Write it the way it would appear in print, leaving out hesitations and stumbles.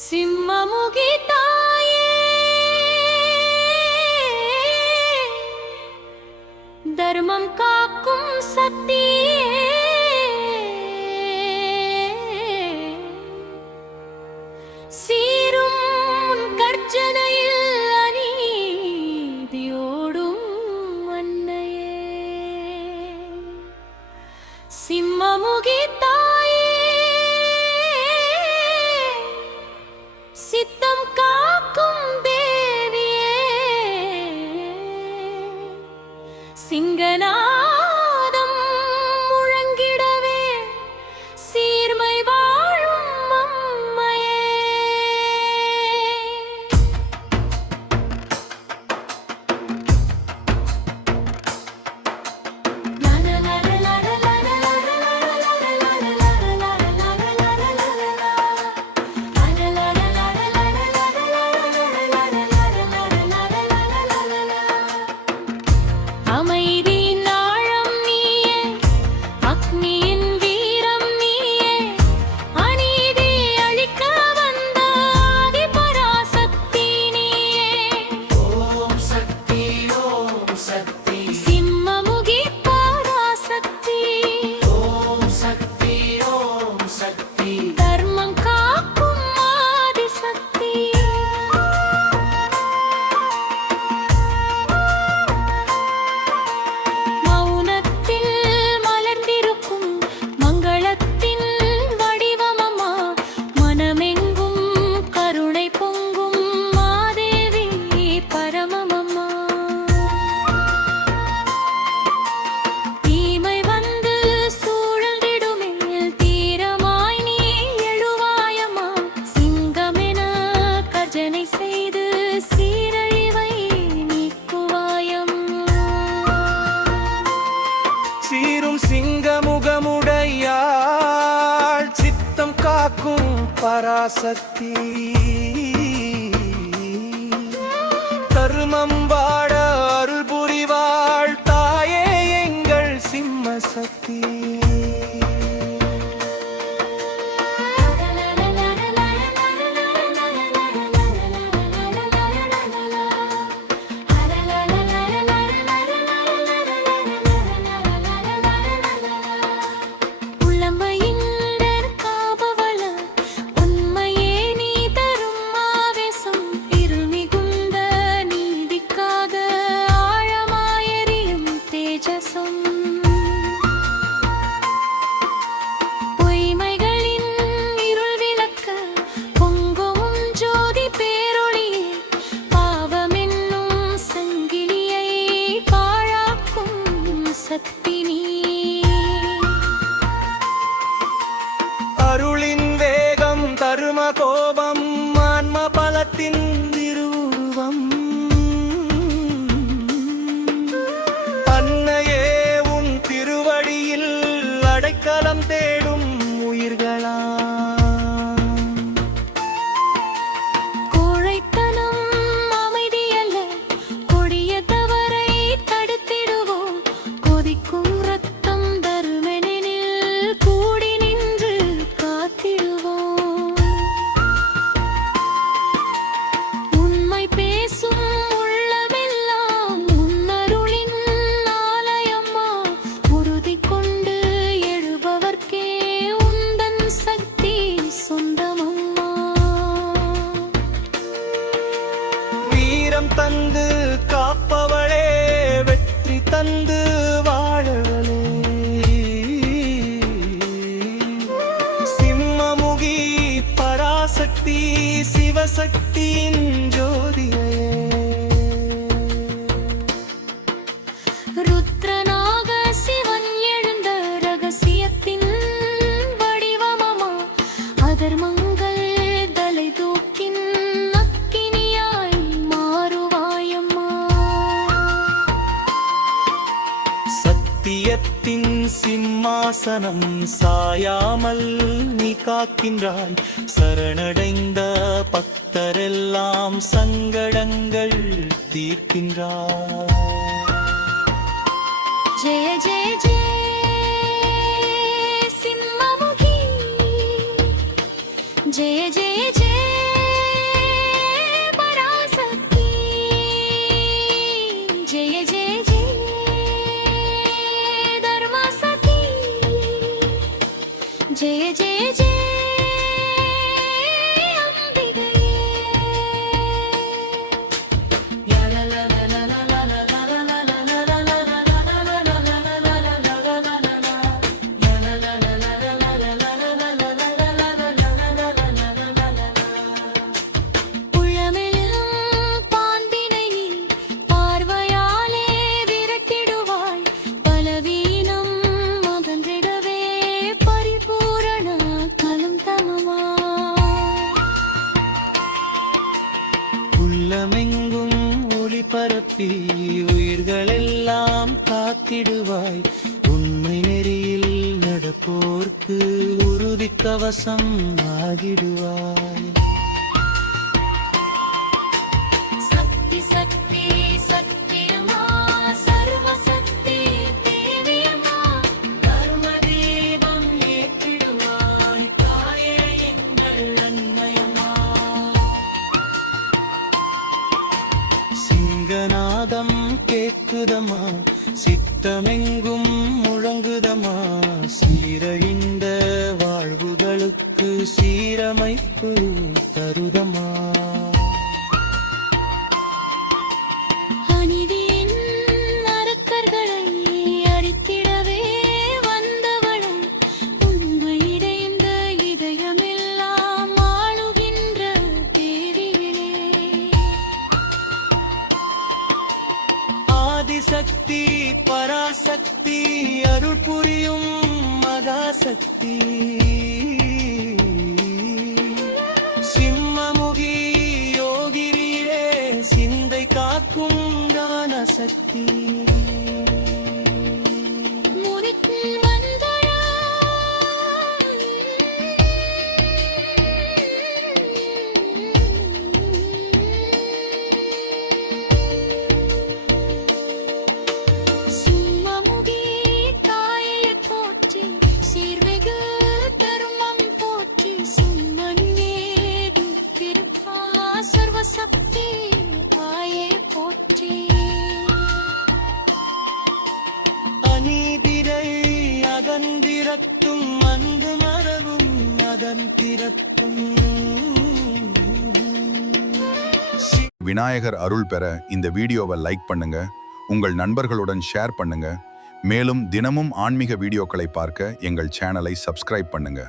சிம்மமுகி தாயே தர்மம் காக்கும் சக்தியே சீரும் கர்ஜனையில் அநீதியோடும் அன்னையே சிம்மமுகி தாயே சித்தம் காக்கும் தேவியே சிங்கநாதம் முழங்கிடவே சீர்மை வாழும் அம்மையே அமைதியின் ஆழம் நீயே அக்னியின் வீரம் நீயே அநீதி அழிக்க வந்த ஆதிபராசக்தி நீயே ஓம் சக்தி ஓம் சக்தி சிம்மமுகி பராசக்தி ஓம் சக்தி ஓம் சக்தி தர்மம் காக்கும் ஆதிசக்தி மௌனத்தில் மலர்ந்திருக்கும் மங்களத்தின் வடிவமம்மா மனமெங்கும் கருணை பொங்கும் மாதேவி பரமமம்மா தீமை வந்து சூழ்ந்திடுமேல் தீரமாய் நீ எழுவாயம்மா சிங்கமென கர்ஜனை செய்து சீரழிவை நீக்குவாயம்மா சீரும் சிங்கமுகமுடையாள் சித்தம் காக்கும் பராசக்தி தர்மம் வாழ அருள் புரிவாள் தாயே எங்கள் சிம்ம சக்தி உள்ளமையின்றன் காபவள உண்மையே நீ தரும் ஆவேசம் இருள் மிகுந்த நீதிக்காக ஆழமாயெறியும் தேஜசம் பொய்மைகளின் இருள் விளக்க பொங்கும் ஜோதி பேரொளியே பாவமென்னும் சங்கிலியை பாழாக்கும் சக்தி நீ அருளின் வேகம் தரும கோபம் ஆன்ம பலத்தின் திருவுருவம் அன்னையே உன் திருவடியில் அடைக்கலம் தேடும் உயிர்களாம் கோழைத்தனம் அமைதியல்ல கொடிய தவறை தடுத்திடுவோம் கொதிக்கும் ரத்தம் தருமெனில் கூடி நின்று காத்திடுவோம் உண்மை பேசும் உள்ளமெல்லாம் உன்னருளின் ஆலயம்மா உறுதி கொண்டு எழுபவர்க்கே உந்தன் சக்தி சொந்தமம்மா வீரம் தந்து காப்பவளே வெற்றி தந்து வாழவளே சிம்மமுகி பராசக்தி சிவசக்தியின் ஜோதியே ருத்ரனாக சிவன் எழுந்த ரகசியத்தின் வடிவமம்மா அதர்மங்கள் தலை தூக்கின் அக்கினியாய் மாறுவாயம்மா சத்தியத்தின் சிம்மாசனம் சாயாமல் நீ காக்கின்றாய் சரணடைந்த பக்தரெல்லாம் சங்கடங்கள் தீர்க்கின்றாய். ஜெய ஜெய ஜெய சிம்மமுகி, ஜெய ஜெய ஜெய பராசக்தி, ஜெய ஜெய ஜெய தர்மசக்தி, ஜெய ஜெய ஜெய அம்பிகையே. உள்ளமெல்லாம் பாந்தினை பார்வையாலே விரட்டிடுவாய், பலவீனம் அகன்றிடவே பரிபூரண கலம் தமமாய். உள்ளமெங்கும் ஒளி பரப்பி உயிர்களெல்லாம் காத்திடுவாய். உண்மை நெறியில் நடப்போர்க்கு உறுதி கவசம் ஆகிடுவாய். சக்தி சக்தி சக்தியம்மா, சர்வசக்தி தேவியம்மா, தர்ம தீபம் ஏற்றிடுவாய் தாயே எங்கள் அன்னையம்மா. சிங்கநாதம் கேட்குதம்மா, சித்தமெங்கும் முழங்குதம்மா. சீரழிந்த வாழ்வுகளுக்கு சீரமைப்பு தருதம்மா. அநீதியின் அரக்கர்களை அழித்திடவே வந்தவளே, உங்கள் இடைந்த இதயமெல்லாம் ஆளுகின்ற தேவியிலே. ஆதிசக்தி பராசக்தி அருள் புரியும் மகாசக்தி. சிம்மமுகி யோகிரியே சிந்தை காக்கும் ஞானசக்தி. முனிக்கும் வந்தழா சிம்மமுகி தாயை போற்றி, சீர்மிகு தர்மம் போற்றி, சிம்மன்னே துக்கிருப்பா சர்வசக்தி தாயே போற்றி. அநீதிரை அகந்திரத்தும் அன்பு மரபும் அதன் திறத்தும். விநாயகர் அருள் பெற இந்த வீடியோவை லைக் பண்ணுங்க, உங்கள் நண்பர்களுடன் ஷேர் பண்ணுங்க. மேலும் தினமும் ஆன்மீக வீடியோக்களை பார்க்க எங்கள் சேனலை சப்ஸ்கிரைப் பண்ணுங்க.